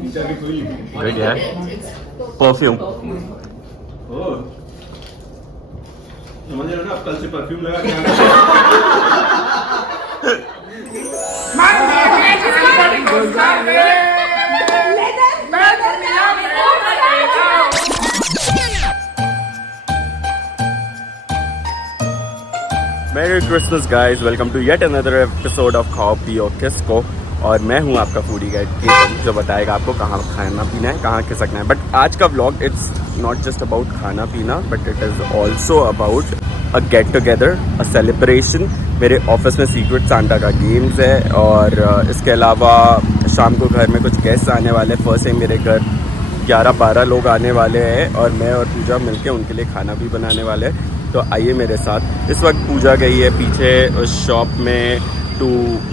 Good यार, perfume. समझ रहे हो ना, आप कल से परफ्यूम लगा के Merry Christmas guys, welcome to yet another episode of खाओ पियो किसको। और मैं हूँ आपका फूडी गाइड केतन, जो बताएगा आपको कहाँ खाना पीना है, कहाँ खिसकना है। बट आज का vlog it's not just about खाना पीना, but it is also about a get together, a celebration. मेरे ऑफिस में सीक्रेट सांता का गेम्स है, और इसके अलावा शाम को घर में कुछ गेस्ट आने वाले। फर्स्ट है मेरे घर 11-12 लोग आने वाले हैं, और मैं और पूजा मिलके उनके लिए खाना भी बनाने वाले हैं। तो आइए मेरे साथ। इस वक्त पूजा गई है पीछे उस शॉप में to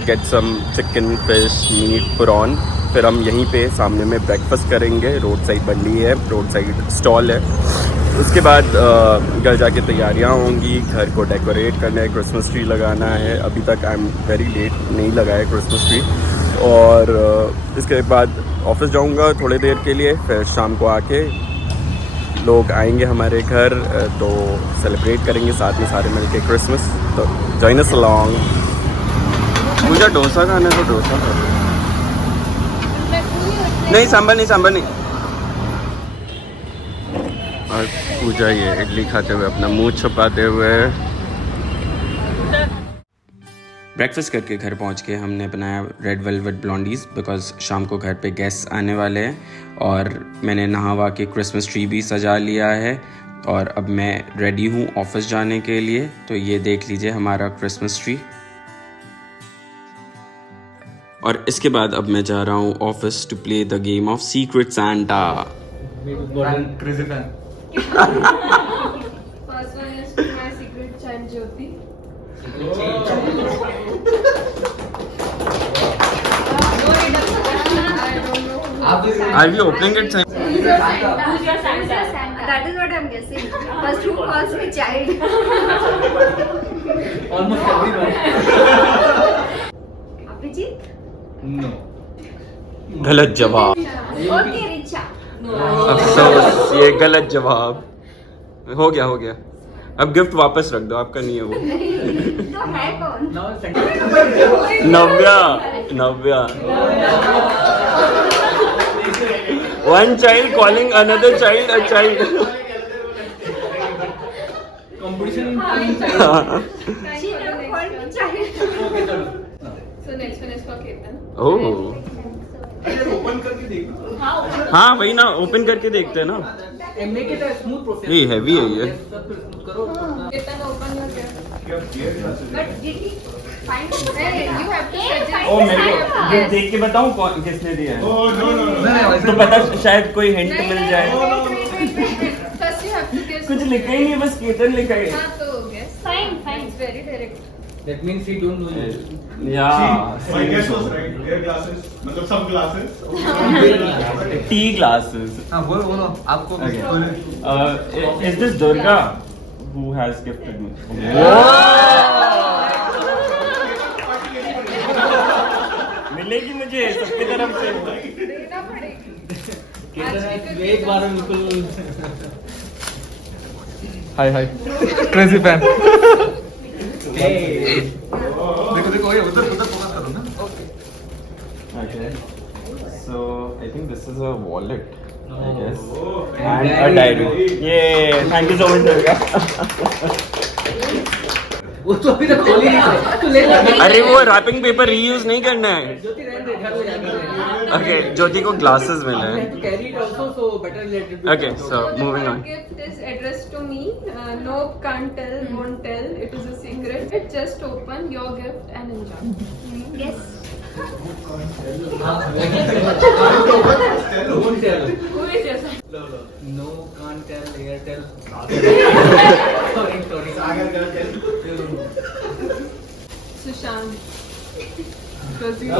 get some chicken, fish, meat, prawn. फिर हम यहीं पे सामने में ब्रेकफास्ट करेंगे। रोड साइड बंडी है, रोड साइड स्टॉल है। उसके बाद घर जाके तैयारियां होंगी, घर को डेकोरेट करना है, क्रिसमस ट्री लगाना है। अभी तक आई एम वेरी लेट, नहीं लगाया क्रिसमस ट्री। और इसके बाद ऑफिस जाऊंगा थोड़ी देर के लिए, फिर शाम को आके लोग आएंगे हमारे घर, तो सेलिब्रेट करेंगे साथ में सारे मिलके क्रिसमस। तो जॉइन अस अलोंग। पूजा डोसा खाना है तो डोसा खा। नहीं सांभर नहीं, सांभर नहीं। और पूजा ये इडली खाते हुए अपना मुंह छुपाते हुए। ब्रेकफास्ट करके घर पहुंच के हमने बनाया रेड वेलवेट ब्लॉन्डीज़, बिकॉज शाम को घर पे गेस्ट आने वाले हैं। और मैंने नहावा के क्रिसमस ट्री भी सजा लिया है, और अब मैं रेडी हूँ ऑफिस जाने के लिए। तो ये देख लीजिए हमारा क्रिसमस ट्री। और इसके बाद अब मैं जा रहा हूँ office to play the game of secret Santa. Crazy fan. First one is to my secret child Jyoti. Are we opening it? Who's your Santa? That is what I'm guessing. First, who calls me child? Almost everyone. Abhijit? No. गलत जवाब। Okay, Richa. अफसोस, ये गलत जवाब। हो गया। अब gift वापस रख दो, आपका नहीं है वो। तो है कौन? नव्या। One child calling another child a child. Competition. She never called me child. So next one is for Ketan. Oh open करके देखो। हाँ वही ना, ओपन करके देखते हैं ना। Make it a smooth process. ये हैवी है ये। Ketan, open your gift. But did he find it? Hey, you have to suggest. ओ मेरे को ये देख के बताऊं कौन किसने दिया है। No. तो पता शायद कोई हिंट मिल जाए। First you have to guess. कुछ लिखा ही नहीं, बस केतन लिखा है। हाँ तो guess. Fine. It's very direct. That means he don't know you. या My guess was right. Air glasses, मतलब सब glasses. T glasses. हाँ बोलो आपको। Is this Durga who has gifted me? मिलेगी मुझे सबकी तरफ से। देना पड़ेगी। एक बार बिल्कुल। हाय क्रेजी फैन। देखो ये उधर फोकस करो ना। Okay. So I think this is a wallet, I guess, and a diary. Yay! Thank you so much, Durga. वो तो अभी तक खोली नहीं तो ले लो। अरे वो रैपिंग पेपर रीयूज नहीं करना है। ज्योति रहने दे, घर हो जाएगा। Okay, ज्योति को ग्लासेस मिले हैं। To carry it also, so better related. Okay, so moving on. Gift is addressed to me. No, can't tell, won't tell. It is a secret. Just open your gift and enjoy. Yes. Don't tell. Who is your son? No, can't tell, Airtel. Sorry. Sushant. Because you.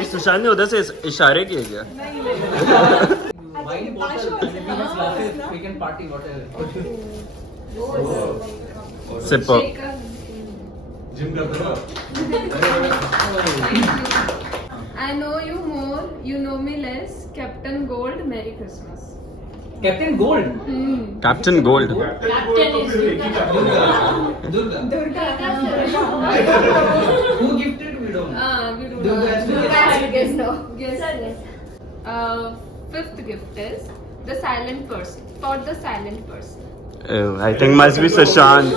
इस सुशांत ने उधर से इशारे किए क्या? Wine bottle. We can party whatever. Sip up. Shaker. Gym करते हो? Thank you. I know you more, you know me less. Captain Gold, Merry Christmas. Captain gold captain gold Durga Who gifted we don't know. We do Durga has to Guess. Fifth gift is the silent person. For the silent person. I think must be Sushant.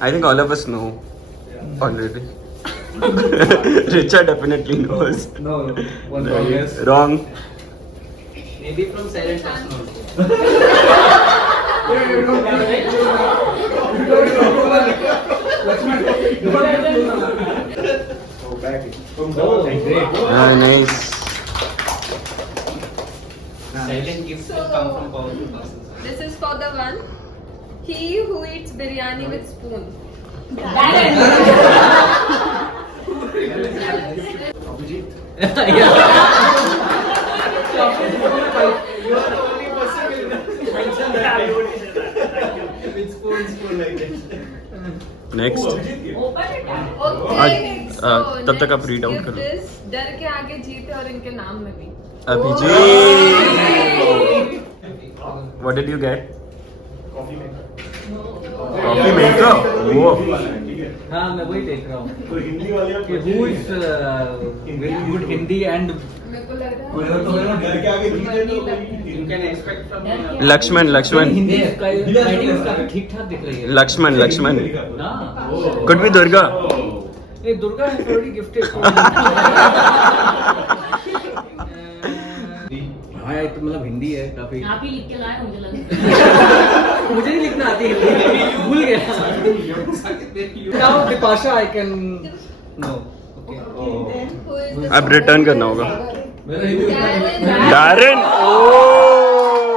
I think all of us know already. Richard definitely knows. No, one wrong guess. Wrong. Maybe from silent person also. Nice. Silent gifts will come from powerful persons. This is for the one. He who eats biryani with spoon. Next. Okay. तब तक आप read out करो. डर के आगे जीत और इनके नाम में भी. Abhijit. What did you get? Coffee maker. Coffee maker. Whoa. हाँ मैं वही देख रहा हूँ तो हिंदी वाले आप कि who is very good Hindi and मेरे को लग रहा घर के आगे जीते तो you can expect from Lakshman. Hindi इसका राइटिंग काफी ठीक ठाक दिख रही है Lakshman. हाँ Could be Durga. ये दुर्गा है already gifted हाँ ये तो मतलब हिंदी है काफी आप ही लिख के लाए मुझे लगा मुझे नहीं लिखना आती हिंदी भूल गया Now Bipasha I can no okay Who is this? अब रिटर्न करना होगा. Darren. Darren. Oh.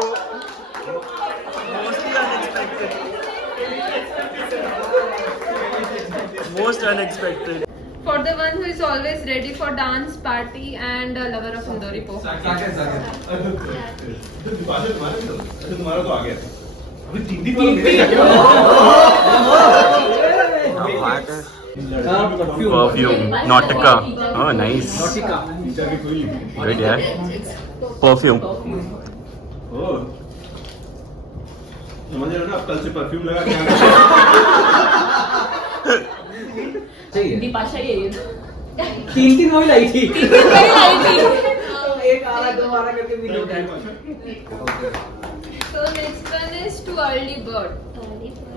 Most unexpected. For the one who is always ready for dance, party and a lover of Indori po. तुम्हारा तो आ गया अभी तीन Perfume. Nautica. Oh, nice. Good, yeah. Perfume. समझ रहे हो ना अब कल से परफ्यूम लगा के सही है दीपाशा ये तीन वही लाई थी नहीं लाई थी एक आ रहा दो आ रहा करके भी लोग So next one is to early bird.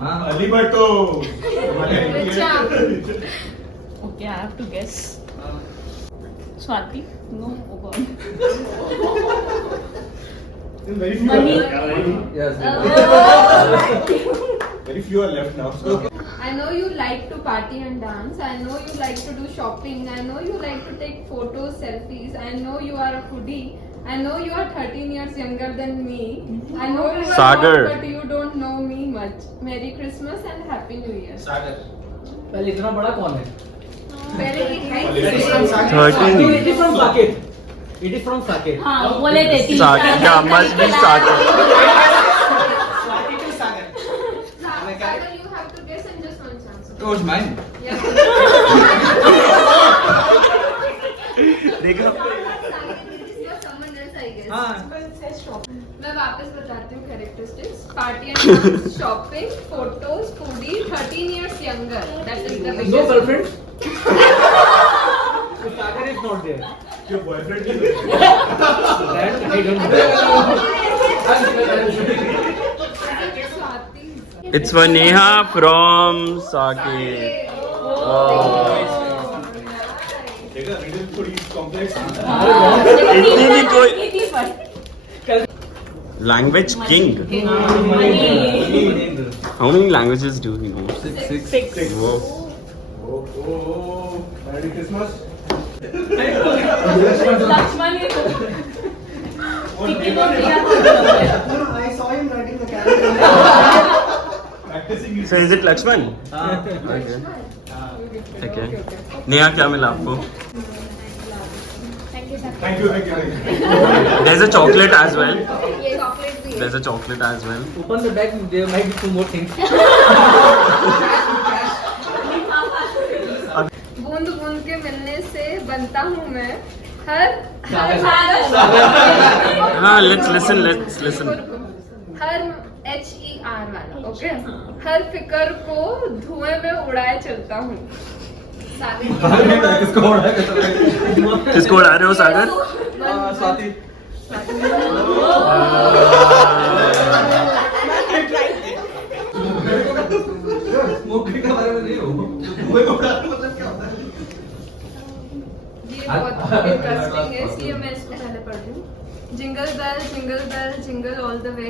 हाँ अलीबर्ट तो okay I have to guess Swati no oh god very few Money. yes very few are left now so I know you like to party and dance. I know you like to do shopping. I know you like to take photos, selfies. I know you are a foodie. I know you are 13 years younger than me. I know you are Sagar. not, but you don't know me much. Merry Christmas and Happy New Year. पहले इतना बड़ा कौन है Very nice. 13. It is from Saket. It is from Saket. हाँ बोले थे तीन Sagar. Yeah, must be Sagar. Sagar, you have to guess and just one chance. It was mine. Yeah. देखो. Someone else, I guess. हाँ मैं वापस बताती हूँ characteristics. Party and dance, shopping, photos, foodie, 13 years younger. That is the biggest. no girlfriend Sagar is not there your boyfriend is that I don't know It's for Neha from Saket. देखा reason थोड़ी complex इतनी भी कोई language king. How many languages do you know? six Whoa. oh Merry Christmas Lakshman ये I saw him writing the calendar. practicing So is it Lakshman? Okay. Okay. Neha, क्या मिला आपको? thank you There's a chocolate as well. Chocolate भी है. There's a chocolate as well. open the bag there might be two more things बूंद सुकून के मिलने से बनता हूँ मैं हर हाँ, let's listen. हर HER वाला, ओके। हर फिक्र को धुएं में उड़ाए चलता हूँ। किसको उड़ा रहे हो सागर? स्वाति स्मोकिंग के बारे में नहीं हो वो मतलब क्या होता है ये बहुत इंटरेस्टिंग है, इसलिए मैं इसको पहले पढ़ रही हूँ। Jingle bell jingle all the way,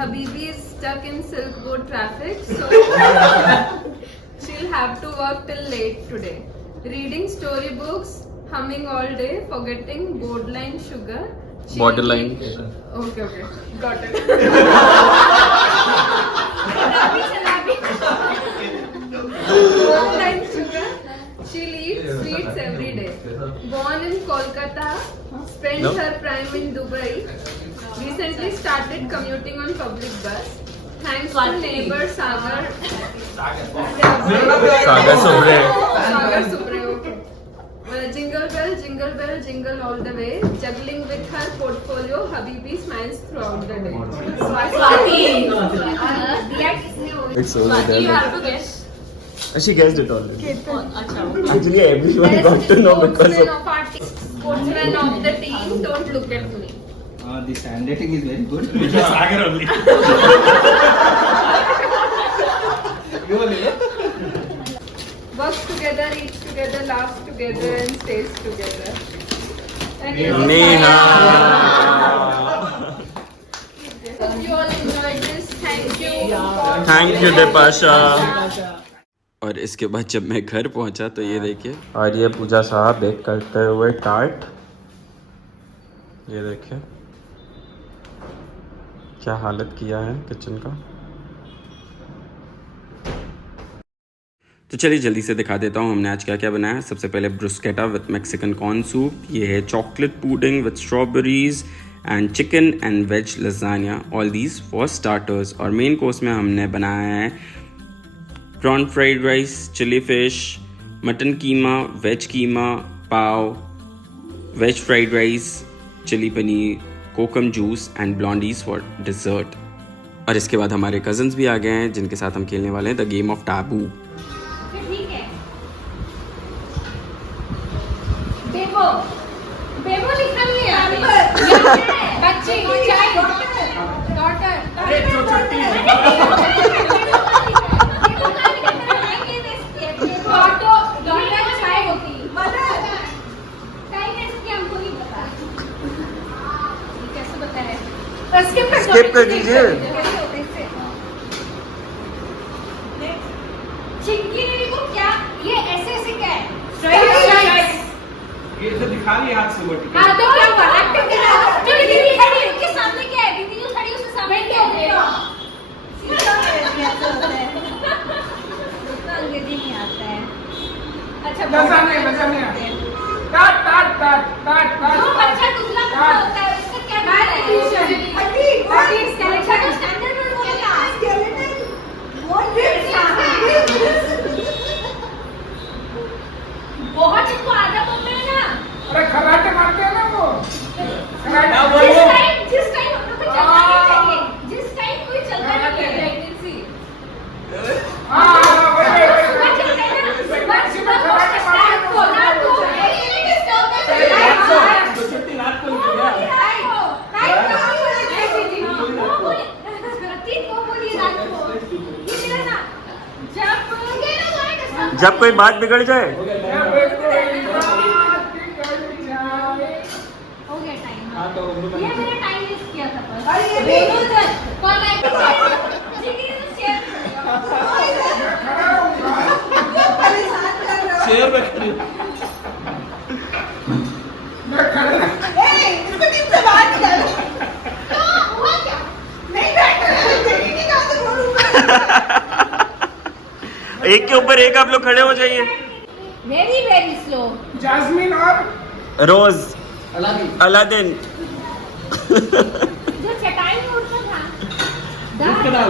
हबीबी is stuck in silk boat traffic, so she'll have to work till late today. Reading storybooks, humming all day, forgetting borderline sugar. Borderline. Okay, got it. Borderline sugar. She'll eat sweets every day. Born in Kolkata, spent her prime in Dubai. Recently started commuting on public bus. Thanks to neighbor Sagar. Sagar Supre. Sagar Supre, okay. Jingle bell, jingle all the way. Juggling with her portfolio, Habibi smiles throughout the day. It's over Swati, you there. have to guess. She guessed it already. अच्छा Actually, everyone got to know because of. Sportsman of the team, don't look at me. This handwriting is very good. Sagar only Works together, eats together, laughs together, and stays together. And Neha. hope you all enjoyed this. Thank you. Thank you, Dipasha. और इसके बाद जब मैं घर पहुंचा तो ये देखिए, और ये पूजा साहब बेक करते हुए टार्ट, ये देखिए क्या हालत किया है किचन का। तो चलिए जल्दी से दिखा देता हूँ हमने आज क्या क्या बनाया। सबसे पहले bruschetta with Mexican corn soup, ये है chocolate pudding with strawberries and chicken and veg lasagna, all these for starters. और मेन कोर्स में हमने बनाया है prawn fried rice, chilli fish, mutton keema, veg keema, pav, veg fried rice, chilli paneer, kokum juice and blondies for dessert. और इसके बाद हमारे cousins भी आ गए हैं जिनके साथ हम खेलने वाले हैं द गेम ऑफ टैबू। ठीक है। बेबो, बेबो लिखा नहीं है। बच्ची, चाइल्ड, डॉटर। स्किप कर दीजिए। चिंकी दीदी को क्या ये ऐसे ऐसे क्या है? ये तो दिखा रही हाथ से वो हाँ तो क्या हुआ? एक्टिंग कर रहा है। जो दीदी खड़ी है उसके सामने क्या है? दीदी जो खड़ी है उसके सामने क्या है? अंग्रेजी नहीं आता है। अच्छा बचा नहीं आता है। काट काट काट काट काट। जो बच्चा दुबला पतला होता है उसका क्या नाम है? स्टैंडर्ड में बोलता है। बहुत इनको आदत होता है ना। अरे खराटे मारते हैं ना वो। जिस टाइम हम लोग को चलना नहीं चाहिए, जिस टाइम कोई चलना नहीं चाहिए, जब कोई बात बिगड़ जाए हो गया टाइम। ये मैंने टाइम वेस्ट किया था पर कौन लाइक शेयर में एक के ऊपर एक आप लोग खड़े हो जाइए। Very very slow. जास्मिन और रोज, अलादीन। जो चटाई में उड़ता था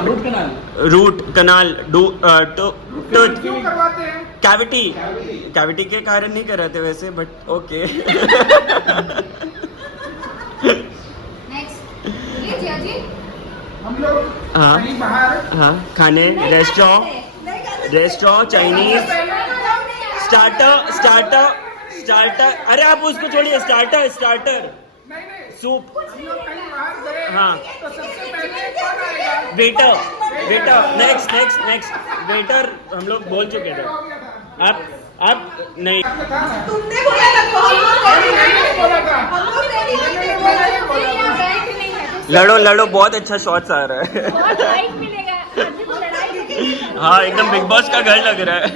रूट कनाल रूट कनाल क्यों करवाते हैं? कैविटी कैविटी के कारण नहीं कर रहे थे वैसे, बट ओके। नेक्स्ट ये जिया जी हम लोग हाँ कहीं बाहर हाँ खाने, रेस्टोरेंट चाइनीज, स्टार्टर। अरे आप उसको छोड़िए, स्टार्टर नहीं सूप, हम लोग कहीं बाहर गए हाँ तो सबसे पहले कौन आएगा? वेटर नेक्स्ट वेटर हम लोग बोल चुके थे। आप नहीं तुमने बोला था बोला था लड़ो बहुत अच्छा शॉट्स आ रहा है। बहुत लाइक मिलेगा, आदमी को लड़ाई लगेगी। हाँ एकदम बिग बॉस का घर लग रहा है।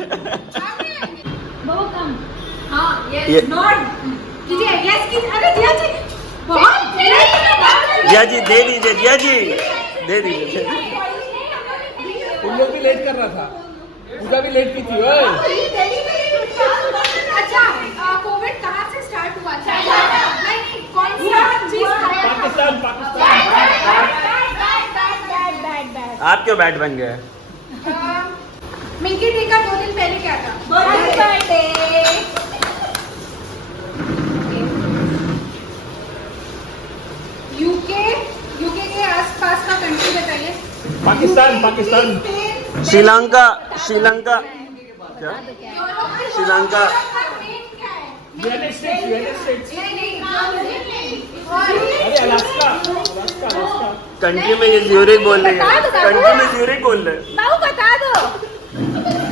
बहुत कम। हाँ ये- यस नॉट कीजिए यस की अरे जिया जी बहुत जिया जी दे दीजिए, जिया जी दे दीजिए। तुम लोग भी लेट कर रहा था, पूजा भी लेट की थी। ओए अच्छा कोविड कहाँ से स्टार्ट हुआ था? नहीं कौन सी चीज पाकिस्तान आप क्यों बैट बन गए? मिंकी डी का 2 दिन पहले क्या था? यूके के आसपास का कंट्री बताइए। पाकिस्तान श्रीलंका क्या? Sri Lanka United states. और अरे अलास्का। कंट्री में ये ज्यूरिक बोल रही है, कंट्री में ज्यूरिक बोल रहे हैं। बाबू बता दो,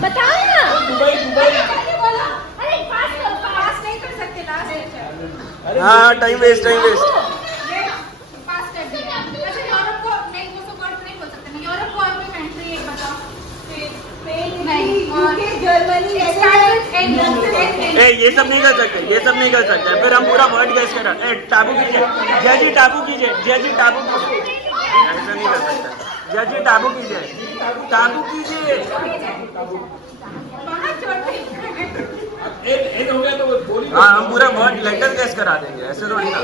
बताओ ना। दुबई अरे पास नहीं कर सकते लास्ट हाँ टाइम वेस्ट पास कर दिया। अच्छा यूरोप को नहीं वो तो वर्ड नहीं बोल सकते। यूरोप को और कोई कंट्री एक बताओ। नहीं यूके जर्मनी ए ये सब नहीं कर सकते, फिर हम पूरा वर्ड गैस कर रहे हैं। टाबू कीजिए जिया जी, टाबू कीजिए जिया जी, टाबू कीजिए। ऐसा नहीं कर सकते जिया जी, टाबू कीजिए। एक हो गया तो वो बोली। हाँ हम पूरा वर्ड लेटर गैस करा देंगे, ऐसे थोड़ी ना।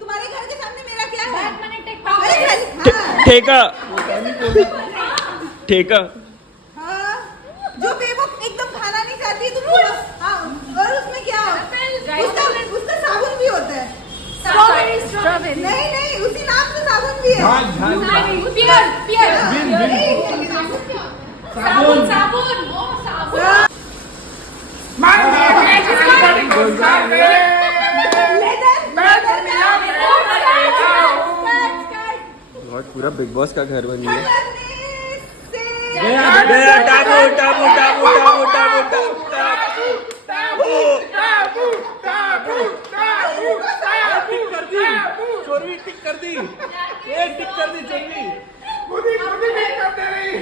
तुम्हारे घर के सामने मेरा क्या है? ठेका हाँ, जो बेवकूफ एकदम खाना नहीं खाती तुम। हाँ, और उसमें क्या उसका साबुन भी होता है। स्ट्रॉबेरी। नहीं उसी नाम से साबुन भी है। साबुन बहुत पूरा बिग बॉस का घर बन गया। गया टाबू चोरवी टिक कर दी चोरवी। खुद ही नहीं करते रही।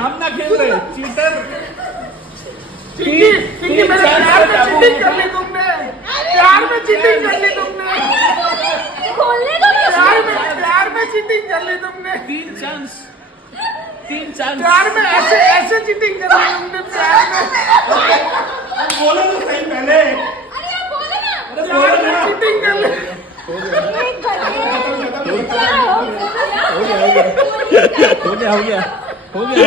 हम ना खेल रहे, चीटर। मेरे प्यार में चीटिंग कर ली तुमने। प्यार में चीटिंग कर ली तुमने। खोलने दो ये। प्यार में चीटिंग कर ली तुमने। 3 चांस। प्यार में ऐसे चीटिंग कर ली तुमने। प्यार में बोलो तो सही पहले। अरे आप बोलो ना। प्यार में चीटिंग कर ली। हो गया।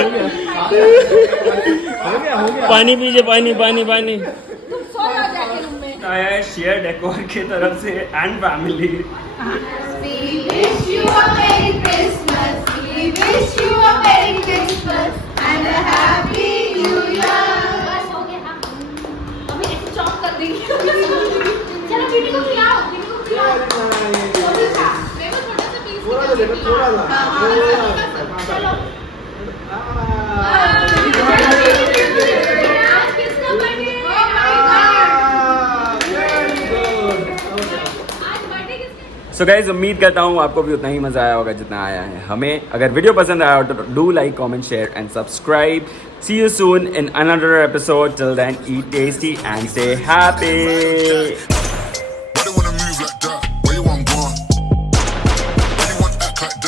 पानी पीजिए, पानी। तुम सो जाओ जाके रूम में। आया है शेयर डेकोर की तरफ से and family. We wish you a Merry Christmas. We wish you a Merry Christmas and a Happy New Year. बस हो गया। हाँ। अभी ऐसे चॉप कर देंगे। चलो दीदी को खिलाओ। थोड़ा सा पीस थोड़ा सा। चलो। आज किसका बर्थडे है? आज बर्थडे किसका? सो गाइज उम्मीद करता हूँ आपको भी उतना ही मजा आया होगा जितना आया है हमें। अगर वीडियो पसंद आया हो तो do like, comment, share and subscribe. See you soon in another episode. Till then, eat tasty and stay happy.